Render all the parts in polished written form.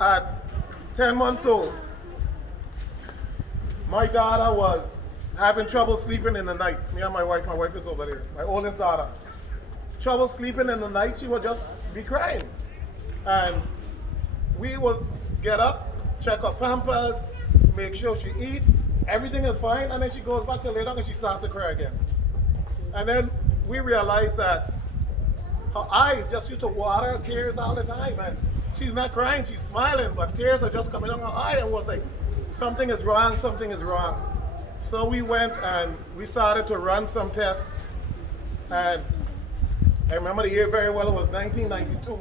At 10 months old, my daughter was having trouble sleeping in the night. Me and my wife is over there, my oldest daughter. Trouble sleeping in the night, she would just be crying. And we would get up, check her pampers, make sure she eats, everything is fine, and then she goes back to lay down and she starts to cry again. And then we realized that her eyes just used to water, tears all the time, and she's not crying, she's smiling, but tears are just coming down her eye, and was like, something is wrong, something is wrong. So we went and we started to run some tests, and I remember the year very well, it was 1992.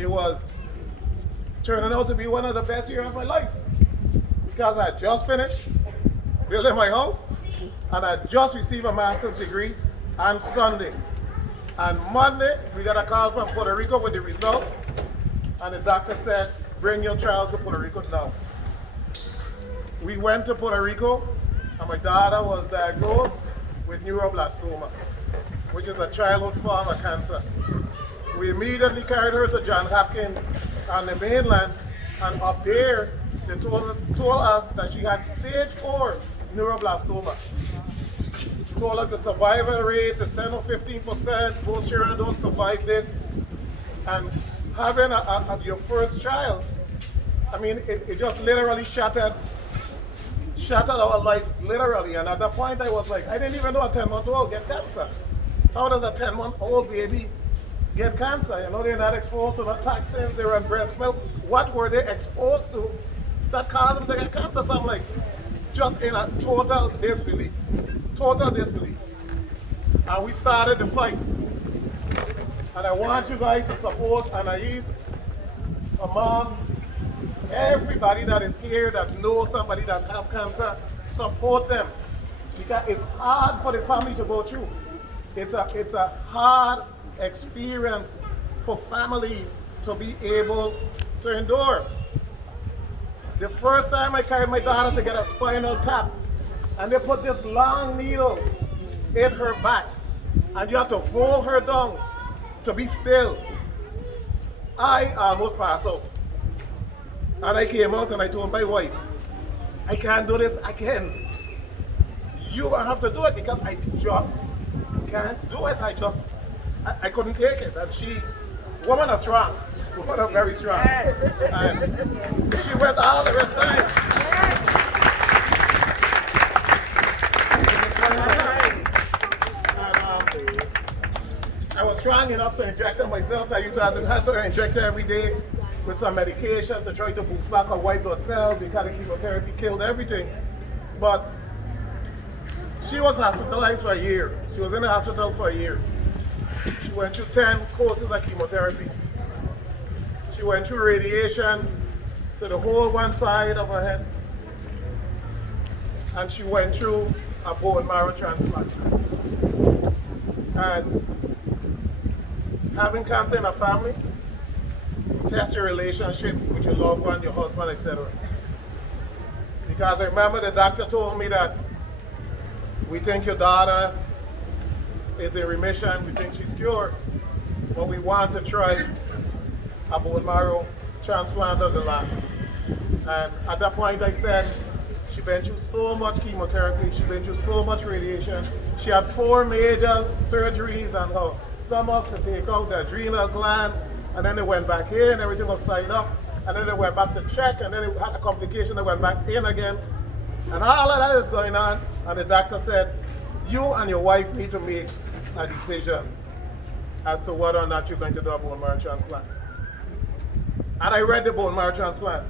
It was turning out to be one of the best years of my life, because I had just finished building my house, and I just received a master's degree on Sunday. And Monday, we got a call from Puerto Rico with the results, and the doctor said, bring your child to Puerto Rico now. We went to Puerto Rico, and my daughter was diagnosed with neuroblastoma, which is a childhood form of cancer. We immediately carried her to Johns Hopkins on the mainland, and up there, they told us that she had stage 4 neuroblastoma. Told us the survival rate is 10 or 15%, most children don't survive this. And having your first child, I mean, it just literally shattered our lives, literally. And at that point I was like, I didn't even know a 10-month-old get cancer. How does a 10-month-old baby get cancer? You know, they're not exposed to the toxins, they're on breast milk. What were they exposed to that caused them to get cancer? So I'm like, just in a total disbelief. And we started the fight. And I want you guys to support Anais, her mom, everybody that is here that knows somebody that has cancer, support them. Because it's hard for the family to go through. It's a hard experience for families to be able to endure. The first time I carried my daughter to get a spinal tap, and they put this long needle in her back, and you have to hold her down to be still. I almost passed out. And I came out and I told my wife, I can't do this again. You're gonna have to do it, because I just can't do it. I couldn't take it. And women are strong. Women are very strong. And she went all the rest of the time. I was strong enough to inject her myself. I used to have to inject her every day with some medication to try to boost back her white blood cells, because the chemotherapy killed everything. But she was hospitalized for a year. She was in the hospital for a year. She went through 10 courses of chemotherapy. She went through radiation to the whole one side of her head. And she went through a bone marrow transplant. And having cancer in a family, test your relationship with your loved one, your husband, etc. Because I remember the doctor told me that we think your daughter is in remission, we think she's cured, but we want to try a bone marrow transplant as a last. And at that point I said, she been through so much chemotherapy, she been through so much radiation. She had 4 major surgeries on her stomach to take out the adrenal glands, and then they went back in, everything was tied up, and then they went back to check, and then it had a complication, they went back in again. And all of that is going on, and the doctor said, you and your wife need to make a decision as to whether or not you're going to do a bone marrow transplant. And I read the bone marrow transplant,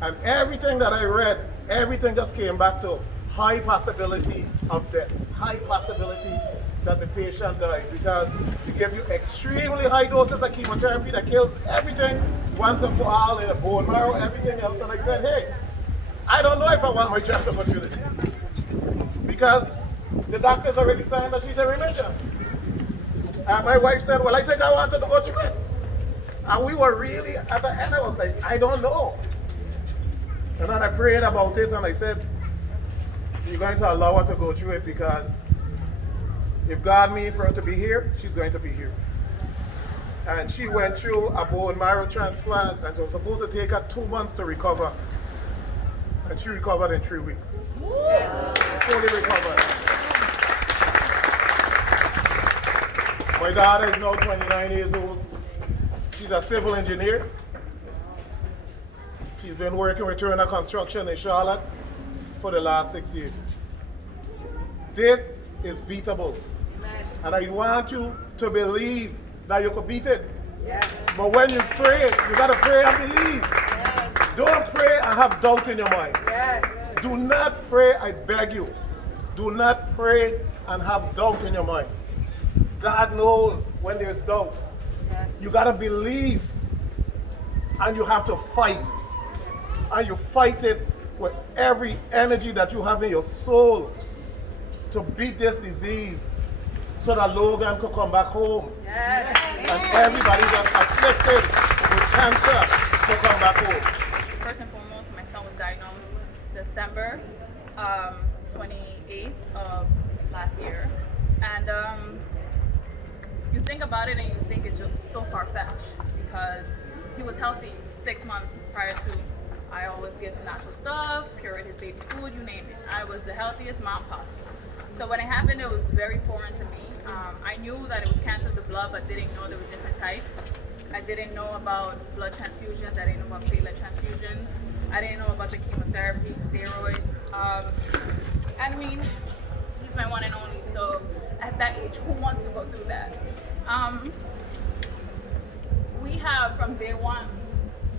and everything that I read, everything just came back to high possibility of death, high possibility that the patient dies, because they give you extremely high doses of chemotherapy that kills everything once and for all in the bone marrow, everything else. And I said, hey, I don't know if I want my child to go through this, because the doctor's already saying that she's in remission. And my wife said, well, I think I wanted to go through it. And we were really, at the end I was like, I don't know. And then I prayed about it and I said, you're going to allow her to go through it, because if God means for her to be here, she's going to be here. And she went through a bone marrow transplant, and it was supposed to take her 2 months to recover. And she recovered in 3 weeks. Fully recovered. My daughter is now 29 years old. She's a civil engineer. She's been working with Turner Construction in Charlotte for the last 6 years. This is beatable. And I want you to believe that you could beat it. Yes. But when you pray, you gotta pray and believe. Yes. Don't pray and have doubt in your mind. Yes. Do not pray, I beg you. Do not pray and have doubt in your mind. God knows when there's doubt. Yes. You gotta believe, and you have to fight. And you fight it with every energy that you have in your soul to beat this disease, so that Logan could come back home. Yes. And everybody that's afflicted with cancer could come back home. First and foremost, my son was diagnosed December 28th of last year. And you think about it and you think it's just so far-fetched, because he was healthy 6 months prior to. I always give him natural stuff, puree his baby food, you name it. I was the healthiest mom possible. So when it happened, it was very foreign to me. I knew that it was cancer of the blood, but didn't know there were different types. I didn't know about blood transfusions. I didn't know about platelet transfusions. I didn't know about the chemotherapy, steroids. And I mean, he's my one and only. So at that age, who wants to go through that? We have from day one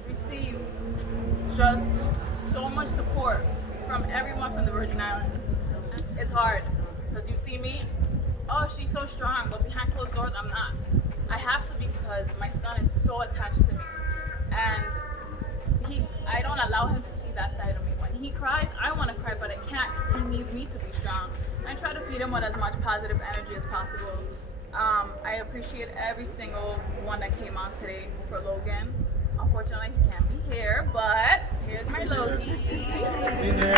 received just so much support from everyone from the Virgin Islands. It's hard, because you see me, oh, she's so strong, but behind closed doors, I'm not. I have to be, because my son is so attached to me. And I don't allow him to see that side of me. When he cries, I want to cry, but I can't, because he needs me to be strong. I try to feed him with as much positive energy as possible. I appreciate every single one that came out today for Logan. Unfortunately, he can't be here, but here's my Logie. Hey there.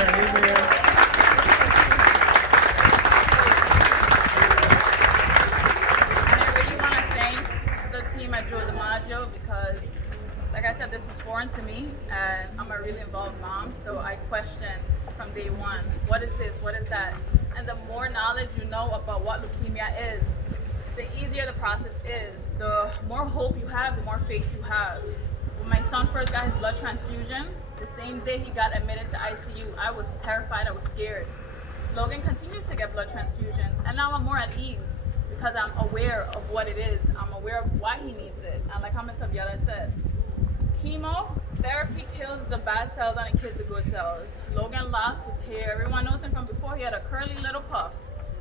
At Joe DiMaggio, because like I said, this was foreign to me, and I'm a really involved mom, so I questioned from day one, what is this, what is that? And the more knowledge you know about what leukemia is, the easier the process is. The more hope you have, the more faith you have. When my son first got his blood transfusion, the same day he got admitted to ICU, I was terrified, I was scared. Logan continues to get blood transfusion, and now I'm more at ease, because I'm aware of what it is. I'm aware of why he needs it. And like how Ms. Abiela said, chemotherapy kills the bad cells and it kills the good cells. Logan lost his hair. Everyone knows him from before. He had a curly little puff.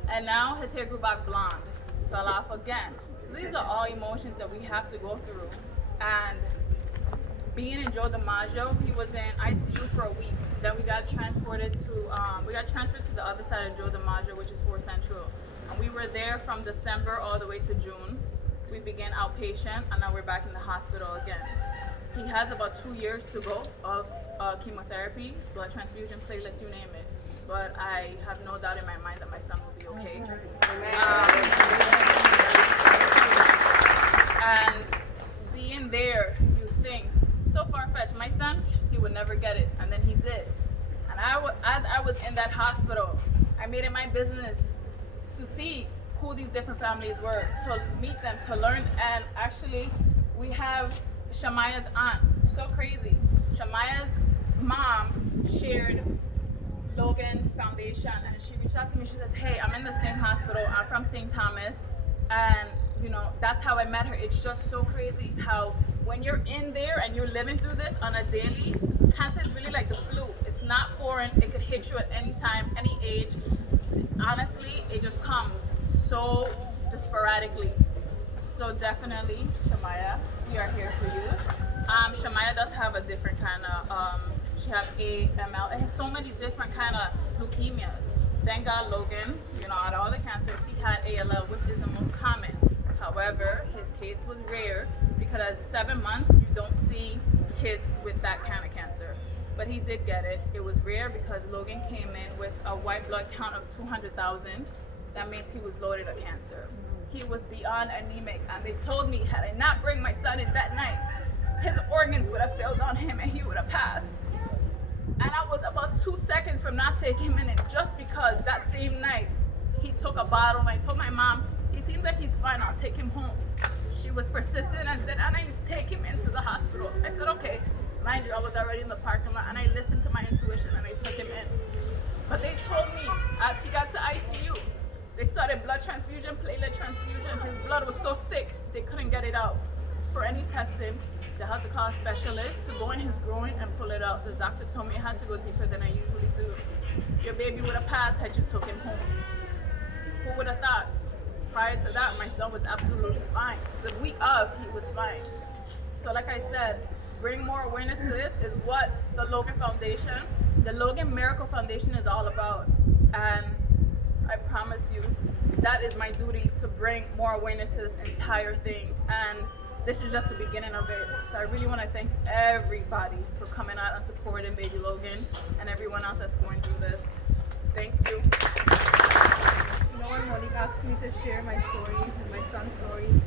And now his hair grew back blonde. Fell off again. So these are all emotions that we have to go through. And being in Joe DiMaggio, he was in ICU for a week. Then we got transferred to the other side of Joe DiMaggio, which is 4 Central. And we were there from December all the way to June. We began outpatient, and now we're back in the hospital again. He has about 2 years to go of chemotherapy, blood transfusion, platelets, you name it. But I have no doubt in my mind that my son will be okay. And being there, you think, so far-fetched. My son, he would never get it, and then he did. And as I was in that hospital, I made it my business to see who these different families were, to meet them, to learn. And actually, we have Shamaya's aunt, so crazy. Shamaya's mom shared Logan's foundation, and she reached out to me. She says, hey, I'm in the same hospital, I'm from St. Thomas, and you know, that's how I met her. It's just so crazy how when you're in there and you're living through this on a daily, cancer is really like the flu. It's not foreign, it could hit you at any time, any age. Honestly, it just comes so just sporadically. So definitely, Shamaya, we are here for you. Shamaya does have a different kind of, she has AML. It has so many different kind of leukemias. Thank God Logan, you know, out of all the cancers, he had ALL, which is the most common. However, his case was rare because at 7 months, you don't see kids with that kind of cancer. But he did get it. It was rare because Logan came in with a white blood count of 200,000. That means he was loaded of cancer. he was beyond anemic, and they told me had I not bring my son in that night, his organs would have failed on him and he would have passed. And I was about 2 seconds from not taking him in, and just because that same night he took a bottle, and I told my mom, he seems like he's fine, I'll take him home. She was persistent and said, Anna, take him into the hospital. I said, okay. Mind you, I was already in the parking lot, and I listened to my intuition and I took him in. But they told me as he got to ICU, they started blood transfusion, platelet transfusion. His blood was so thick, they couldn't get it out. For any testing, they had to call a specialist to go in his groin and pull it out. The doctor told me I had to go deeper than I usually do. Your baby would have passed had you took him home. Who would have thought? Prior to that, my son was absolutely fine. The week of, he was fine. So like I said, bring more awareness to this is what the Logan Foundation, the Logan Miracle Foundation is all about. And I promise you, that is my duty to bring more awareness to this entire thing. And this is just the beginning of it. So I really want to thank everybody for coming out and supporting baby Logan and everyone else that's going through this. Thank you. You know, when Monique asked me to share my story, my son's story,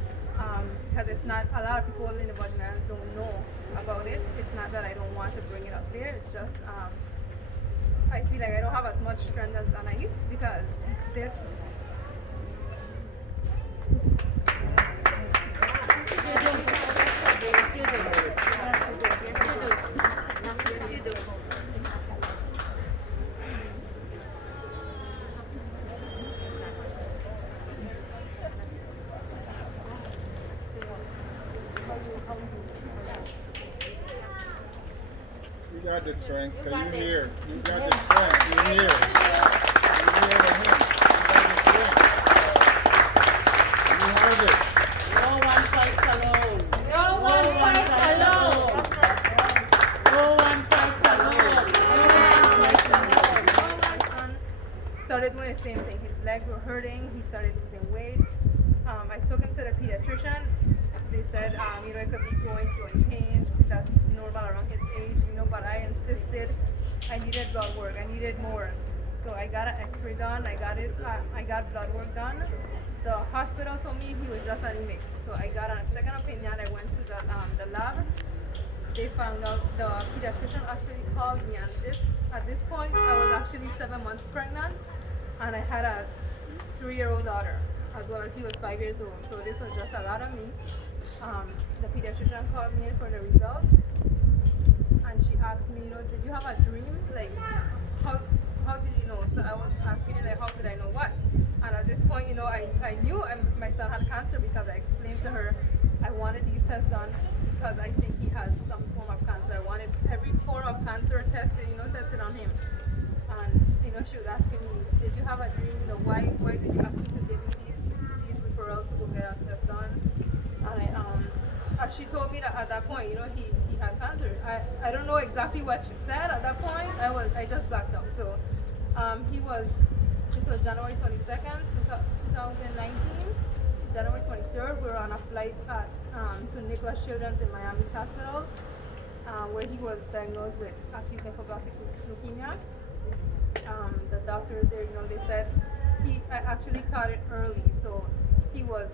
because it's not, a lot of people in the Virgin Islands don't know about it. It's not that I don't want to bring it up there, it's just, I feel like I don't have as much strength as Anais because this. You got the strength, because you're here. You got the strength, you're here. You're here with him. You got the strength. You have it. No one fights alone. No one fights alone. No one fights alone. My son started doing the same thing. His legs were hurting. He started losing weight. I took him to the pediatrician. They said, you know, it could be going through pains. That's normal around his age, you know, but I insisted I needed blood work. I needed more. So I got an x-ray done. I got blood work done. The hospital told me he was just anemic. So I got a second opinion. I went to the lab. They found out the pediatrician actually called me, and at this point I was actually 7 months pregnant, and I had a 3-year-old daughter, as well as he was 5 years old. So this was just a lot of me. The pediatrician called me in for the results, and she asked me, you know, did you have a dream? Like, how did you know? So I was asking her, like, how did I know what? And at this point, you know, I knew my son had cancer because I explained to her I wanted these tests done because I think he has some form of cancer. I wanted every form of cancer tested, you know, tested on him. And, you know, she was asking me, did you have a dream? You know, why did you ask me to give me these referrals to go get a test done? And she told me that at that point, you know, he had cancer. I don't know exactly what she said at that point. I just blacked out. So this was January 22nd, 2019. January 23rd, we were on a flight to Nicholas Children's in Miami's hospital, where he was diagnosed with acute lymphoblastic leukemia. The doctors there, you know, they said I actually caught it early, so he was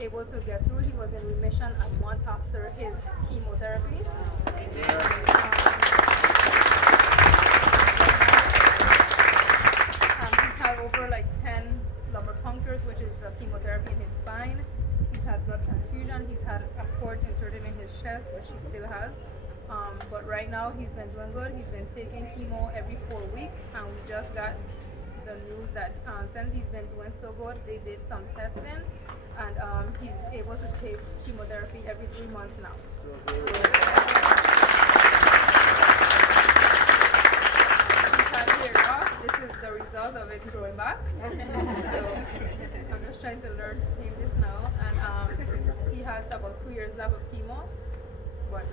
able to get through. He was in remission a month after his chemotherapy. He's had over like 10 lumbar punctures, which is the chemotherapy in his spine. He's had blood transfusion. He's had a cord inserted in his chest, which he still has. But right now he's been doing good. He's been taking chemo every 4 weeks, and we just got the news that since he's been doing so good, they did some testing, and he's able to take chemotherapy every 3 months now. He's had hair loss. This is the result of it growing back. So I'm just trying to learn to tame this now, and he has about 2 years left of chemo, but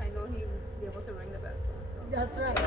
I know he'll be able to ring the bell soon. So. That's right.